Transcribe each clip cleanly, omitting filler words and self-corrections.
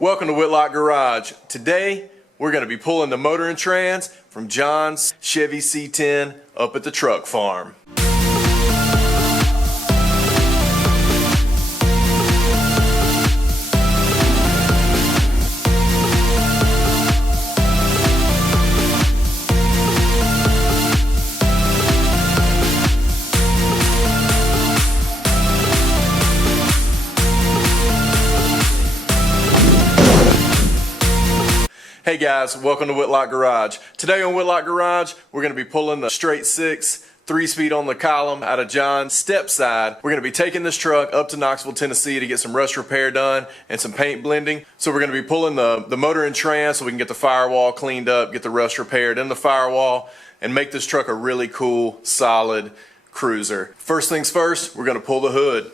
Welcome to Whitlock Garage. Today we're going to be pulling the motor and trans from John's Chevy C10 up at the truck farm. Hey guys, welcome to Whitlock Garage. Today on Whitlock Garage, we're going to be pulling the straight 6 3-speed on the column out of John's step side. We're going to be taking this truck up to Knoxville, Tennessee to get some rust repair done and some paint blending. So we're going to be pulling the motor and trans so we can get the firewall cleaned up, get the rust repaired in the firewall, and make this truck a really cool, solid cruiser. First things first, we're going to pull the hood.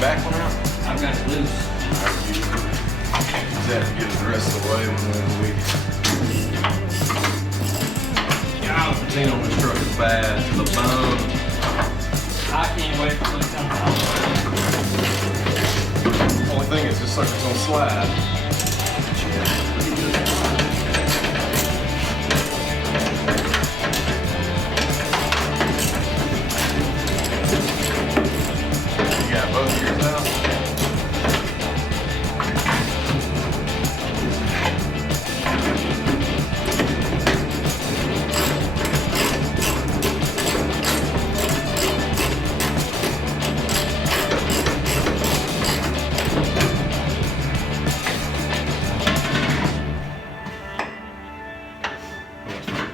Back one out? I've got it loose. You just have to get it the rest of the way when we God, the paint on this truck is bad to the bone. I can't wait for it to come out. Only thing is this sucker's gonna slide. Both yours out.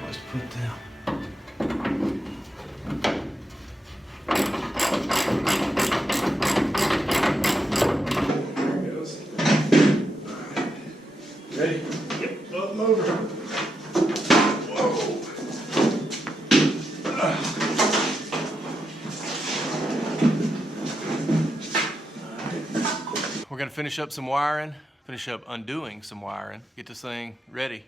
Let's put it down. Ready? Yep, up and over. Whoa. We're going to finish up some wiring, finish up undoing some wiring, get this thing ready.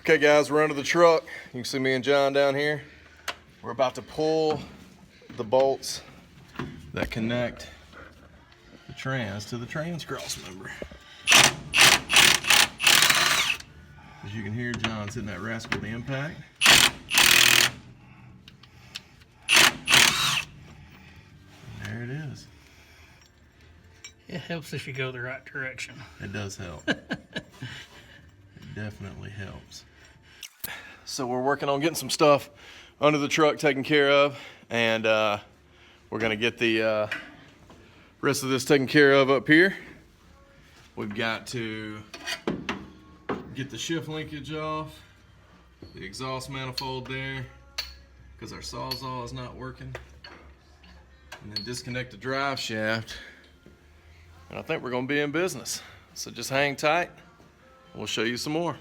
Okay guys, we're under the truck. You can see me and John down here. We're about to pull the bolts that connect the trans to the trans cross member. As you can hear, John's hitting that rascal with the impact. And there it is. It helps if you go the right direction. It does help. It definitely helps. So we're working on getting some stuff under the truck taken care of, and we're gonna get the rest of this taken care of up here. We've got to get the shift linkage off, the exhaust manifold there, because our sawzall is not working, and then disconnect the drive shaft. And I think we're gonna be in business. So just hang tight, we'll show you some more.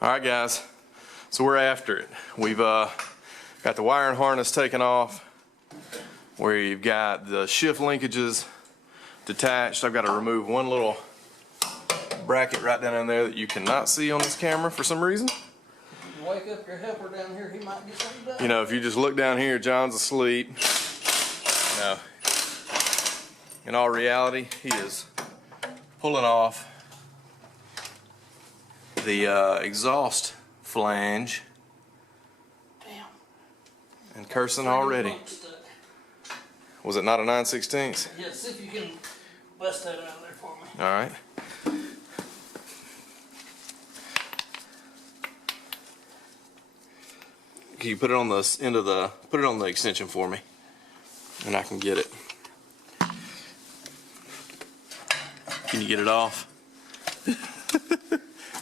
All right guys, so we're after it. We've got the wiring harness taken off, where you've got the shift linkages detached. I've got to remove one little bracket right down in there that you cannot see on this camera for some reason. You wake up your helper down here, he might get something done. You know, if you just look down here, John's asleep. No. In all reality, he is pulling off the exhaust flange. Damn. And cursing already. Was it not a 9/16? Yeah, see if you can bust that out of there for me. All right. Can you put it on the end of the, put it on the extension for me, and I can get it. Can you get it off?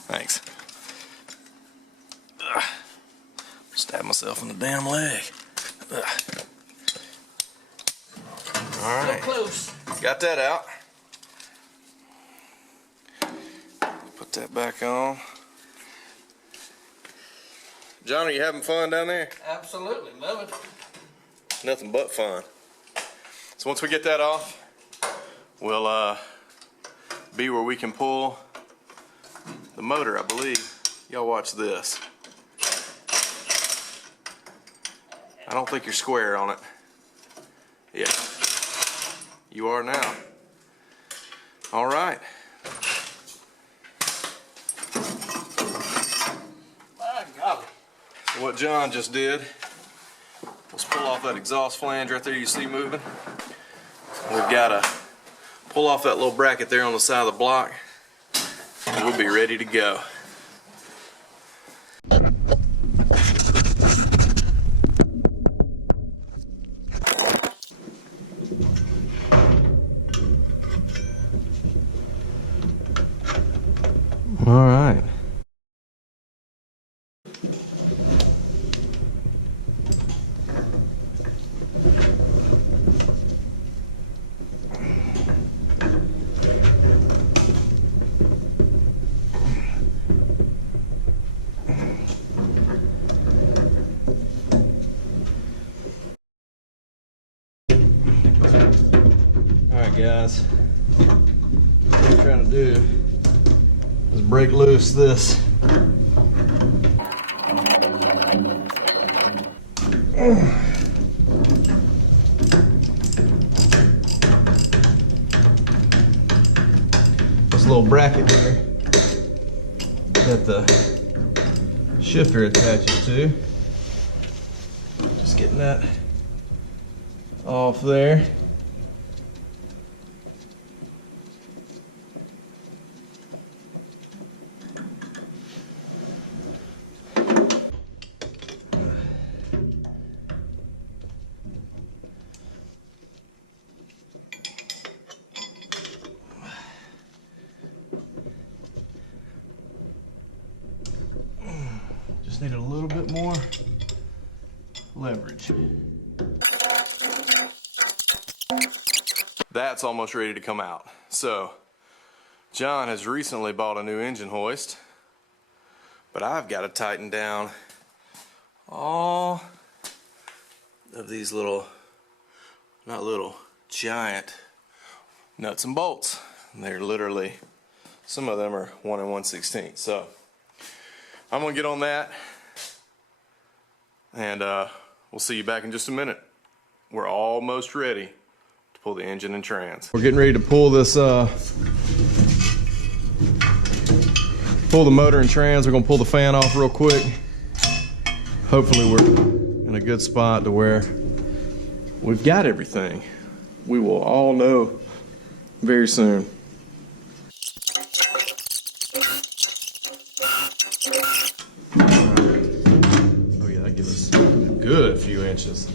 Thanks. Ugh. Stab myself in the damn leg. Ugh. All right. Close. Got that out. Put that back on. John, are you having fun down there? Absolutely, love it. Nothing but fun. So once we get that off, we'll be where we can pull the motor, I believe. Y'all watch this. I don't think you're square on it. Yeah. You are now. All right. My golly. So what John just did was pull off that exhaust flange right there you see moving. We've got to pull off that little bracket there on the side of the block, and we'll be ready to go. All right. Alright guys, what I'm trying to do is break loose this little bracket here that the shifter attaches to. Just getting that off there. Just need a little bit more leverage. That's almost ready to come out. So, John has recently bought a new engine hoist, but I've got to tighten down all of these little, not little, giant nuts and bolts. And they're literally, some of them are 1 1/16. So, I'm gonna get on that, and we'll see you back in just a minute. We're almost ready to pull the engine and trans. We're getting ready to pull this, pull the motor and trans. We're gonna pull the fan off real quick. Hopefully we're in a good spot to where we've got everything. We will all know very soon. Oh yeah, that gives us a good few inches.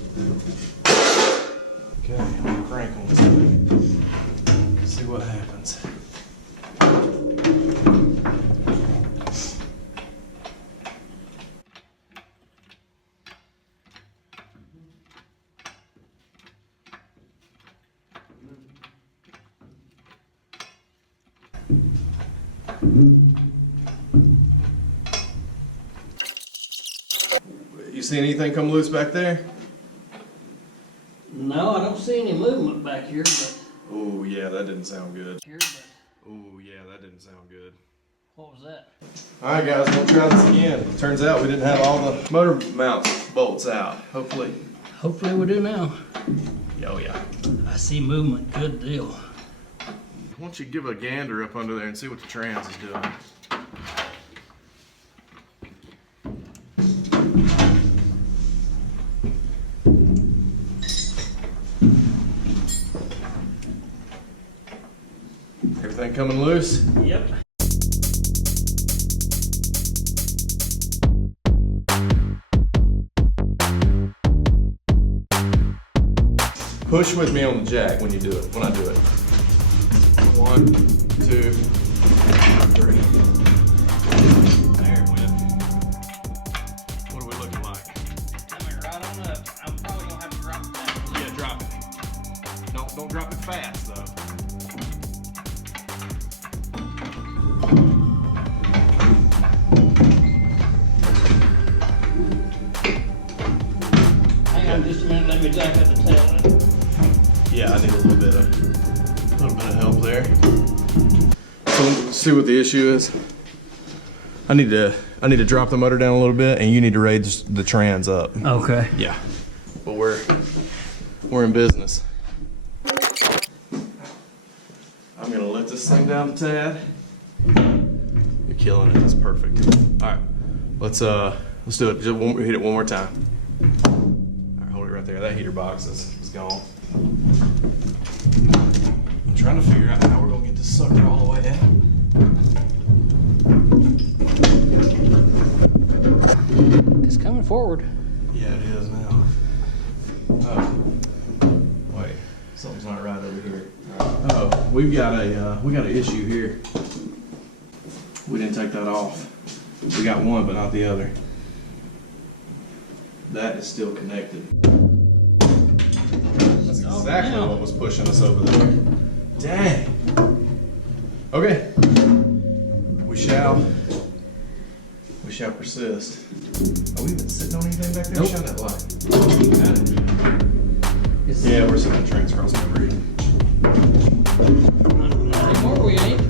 Okay, I'm gonna crank on this thing. See what happens. You see anything come loose back there? No, I don't see any movement back here, but. Oh yeah, that didn't sound good. Here, but Oh yeah, that didn't sound good. what was that? Alright guys, we'll try this again. Turns out we didn't have all the motor mount bolts out. Hopefully. Hopefully we do now. Oh yeah. I see movement. Good deal. Why don't you give a gander up under there and see what the trans is doing. Everything coming loose? Yep. Push with me on the jack when you do it, when I do it. 1, 2, 3. There it went. What are we looking like? Coming right on up. I'm probably gonna have to drop it down. Yeah, drop it. Don't drop it fast though. Hang on just a minute. Let me jack up the tail. Yeah, I need a little bit of help there. So let's see what the issue is. I need to drop the motor down a little bit, and you need to raise the trans up. Okay. Yeah, but we're in business. I'm gonna lift this thing down a tad. You're killing it. That's perfect. All right, let's do it. Just hit it one more time. All right, hold it right there. That heater box is gone. I'm trying to figure out how we're gonna get this sucker all the way out. It's coming forward. Yeah, it is now. Oh, wait, something's not right over here. Oh, we got an issue here. We didn't take that off. We got one, but not the other. That is still connected. That's exactly what was pushing us over there. Dang. Okay. We shall persist. Are we even sitting on anything back there? Nope. Shine that light. It's Yeah, we're sitting on trains cross country. not anymore, we ain't.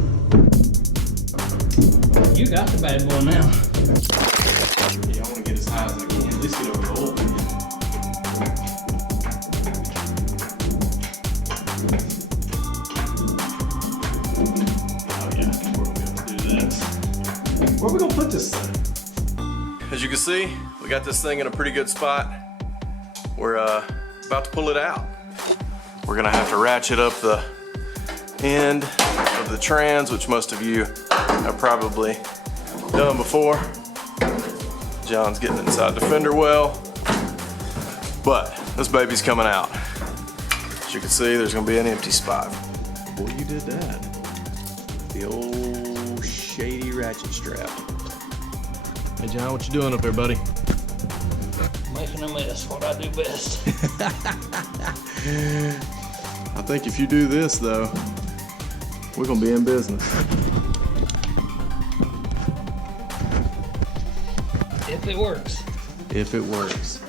You got the bad boy now. Yeah, I want to get as high as I can. At least get over the old one. Oh yeah, we're gonna be able to do this. Where are we gonna put this thing? As you can see, we got this thing in a pretty good spot. We're about to pull it out. We're gonna have to ratchet up the end of the trans, which most of you have probably done before. John's getting inside the fender well, but this baby's coming out. As you can see, there's gonna be an empty spot. Boy, you did that. The old shady ratchet strap. Hey John, what you doing up there, buddy? Making a mess, what I do best. I think if you do this though, we're gonna be in business. If it works. If it works.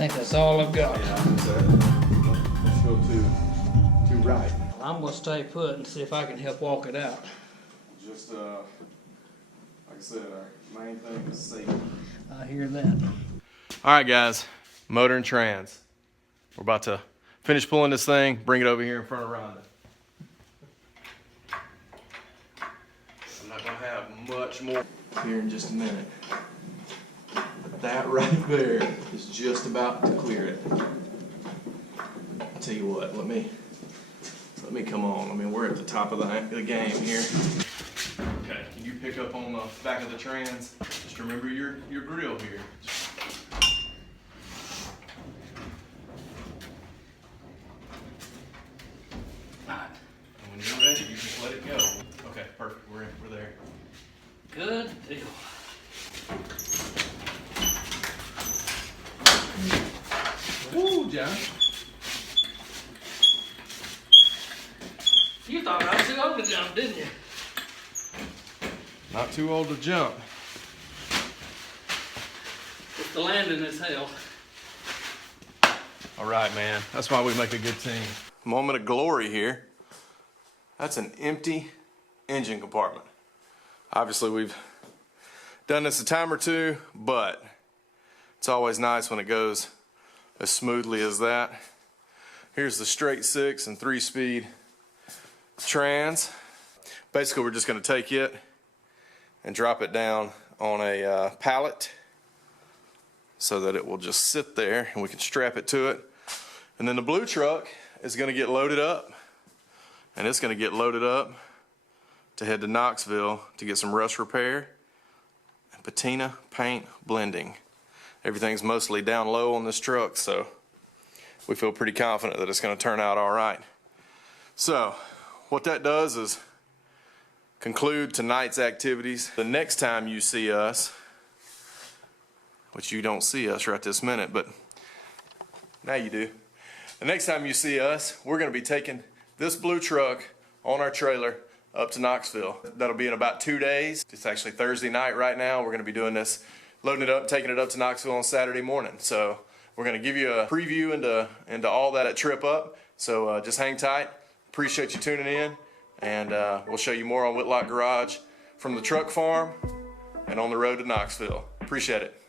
think that's all I've got. Yeah, let's go to right. I'm gonna stay put and see if I can help walk it out. Just, like I said, our main thing is safety. I hear that. All right, guys, motor and trans. We're about to finish pulling this thing, bring it over here in front of Rhonda. I'm not gonna have much more here in just a minute. But that right there is just about to clear it. I'll tell you what, let me come on. I mean, we're at the top of the game here. Okay, can you pick up on the back of the trans? Just remember your grill here. And when you're ready, you just let it go. Okay, perfect. We're there. Good deal. Woo, John. You thought I was too old to jump, didn't you? Not too old to jump. If the landing is hell. All right, man. That's why we make a good team. Moment of glory here. That's an empty engine compartment. Obviously, we've done this a time or two, but it's always nice when it goes as smoothly as that. Here's the straight 6 and 3-speed trans. Basically, we're just going to take it and drop it down on a pallet so that it will just sit there and we can strap it to it. And then the blue truck is going to get loaded up, and it's going to get loaded up to head to Knoxville to get some rust repair and patina paint blending. Everything's mostly down low on this truck, so we feel pretty confident that it's going to turn out all right. So what that does is conclude tonight's activities. The next time you see us, which you don't see us right this minute, but now you do. The next time you see us, we're going to be taking this blue truck on our trailer up to Knoxville. That'll be in about 2 days. It's actually Thursday night right now. We're going to be doing this, loading it up, taking it up to Knoxville on Saturday morning. So we're going to give you a preview into all that trip up. So just hang tight. Appreciate you tuning in, and we'll show you more on Whitlock Garage from the truck farm and on the road to Knoxville. Appreciate it.